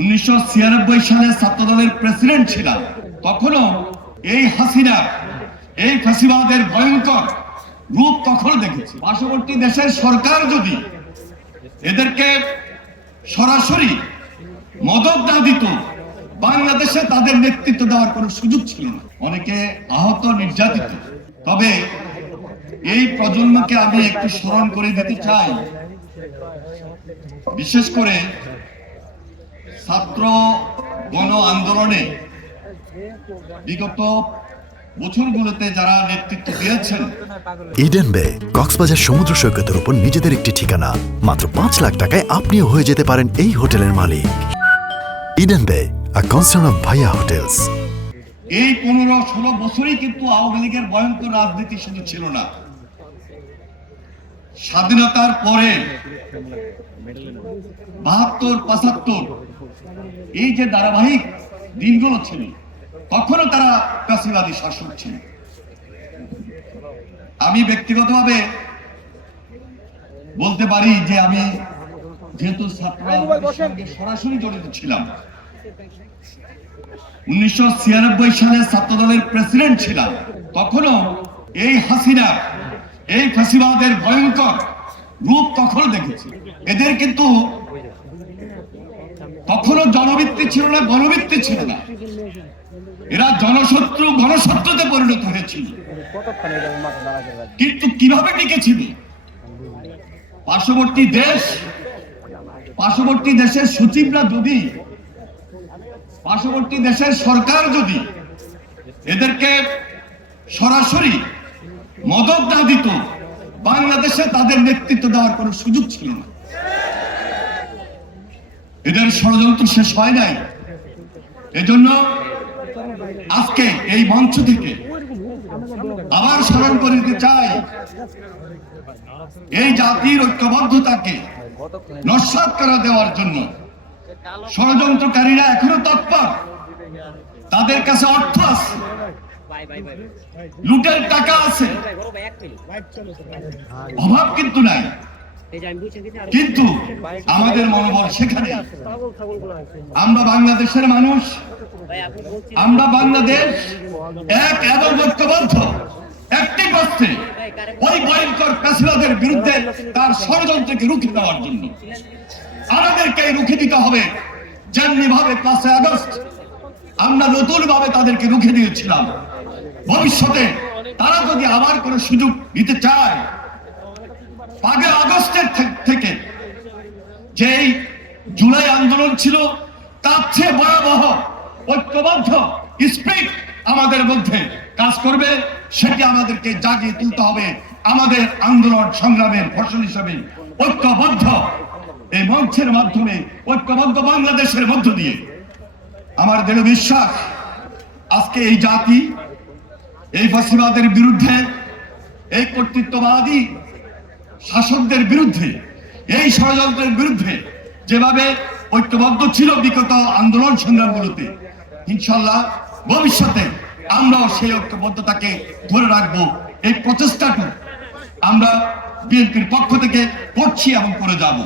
1996 সালে ছাত্রদলের প্রেসিডেন্ট ছিলাম। তখনও এই হাসিনা, এই ফ্যাসিবাদের ভয়ঙ্কর রূপ তখন দেখেছি। পার্শ্ববর্তী দেশের সরকার যদি এদেরকে সরাসরি মদত না দিত, বাংলাদেশে তাদের নেতৃত্ব দেওয়ার কোনো সুযোগ ছিল না। অনেকে আহত, নির্যাতিত। তবে এই প্রজন্মকে আমি একটু স্মরণ করে দিতে চাই, বিশেষ করে ছাত্র গণ আন্দোলনে বিগত বছরগুলোতে যারা নেতৃত্ব দিয়েছেন। ইডেন বে কক্সবাজার সমুদ্র সৈকতের উপর নিজেদের একটি ঠিকানা। মাত্র 5 লাখ টাকায় আপনিও হয়ে যেতে পারেন এই হোটেলের মালিক। ইডেন বে, আ কনসার্ন অফ ভাইয়া হোটেলস। এই 15-16 বছরই কিন্তু আওয়ামী লীগের ভয়ঙ্কর রাজনীতি শুধু ছিল না। স্বাধীনতার পরে 72-75 এই যে ধারাবাহিক দিনগুলো ছিল, তখনও তারা ফ্যাসিবাদী শাসক ছিল। আমি ব্যক্তিগতভাবে বলতে পারি যে আমি যেহেতু ছাত্রদের সঙ্গে সরাসরি জড়িত ছিলাম, 1996 সালে ছাত্রদলের প্রেসিডেন্ট ছিলাম। তখনও এই হাসিনা, এই ফ্যাসিবাদের ভয়ঙ্কর রূপ তখন দেখেছি। এদের কিন্তু তখনও জনভিত্তি ছিল না, গণভিত্তি ছিল না। এরা জনশত্রু গণশত্রুতে পরিণত হয়েছিল। কিন্তু কিভাবে টিকেছিল? পার্শ্ববর্তী দেশের সচিবরা যদি, পার্শ্ববর্তী দেশের সরকার যদি এদেরকে সরাসরি মদত না দিত, বাংলাদেশে তাদের নেতৃত্ব দেওয়ার কোনো সুযোগ ছিল না। এদের ষড়যন্ত্র শেষ হয় নাই। এজন্য আজকে এই মঞ্চ থেকে আবার স্মরণ করে দিতে চাই, এই জাতির ঐক্যবদ্ধতাকে নস্যাৎ করে দেওয়ার জন্য ষড়যন্ত্রকারীরা এখনো তৎপর। তাদের কাছে অর্থ আছে, লুটের টাকা আছে, অভাব কিন্তু নাই। কিন্তু আমাদের মনোবল সেখানে। আমরা বাংলাদেশের মানুষ, আমরা বাংলাদেশ এক এবং ঐক্যবদ্ধ একটি পক্ষে ওই ভয়ঙ্কর ফ্যাসিবাদের বিরুদ্ধে তার ষড়যন্ত্রকে রুখে দেওয়ার জন্য আমাদেরকে রুখে দিতে হবে। যেমনি ভাবে 5 আগস্ট আমরা নতুন ভাবে তাদেরকে রুখে দিয়েছিলাম, ভবিষ্যতে তারা যদি আবার কোনো সুযোগ দিতে চায়, 5 আগস্টের থেকে যেই জুলাই আন্দোলন ছিল তার চেয়ে ভয়াবহ ঐক্যবদ্ধ স্পিরিট আমাদের মধ্যে কাজ করবে। সেটি আমাদেরকে জাগিয়ে তুলতে হবে। আমাদের আন্দোলন সংগ্রামের ফসল হিসেবে ঐক্যবদ্ধ এই মঞ্চের মাধ্যমে, ঐক্যবদ্ধ বাংলাদেশের মধ্য দিয়ে আমার দৃঢ় বিশ্বাস, আজকে এই জাতি এই ফ্যাসিবাদের বিরুদ্ধে, এই কর্তৃত্ববাদী শাসকদের বিরুদ্ধে, এই ষড়যন্ত্রের বিরুদ্ধে যেভাবে ঐক্যবদ্ধ ছিল বিগত আন্দোলন সংগ্রামগুলোতে, ইনশাআল্লাহ ভবিষ্যতে আমরাও সেই ঐক্যবদ্ধতাকে ধরে রাখবো। এই প্রচেষ্টাটি আমরা বিএনপির পক্ষ থেকে করছি এবং করে যাব।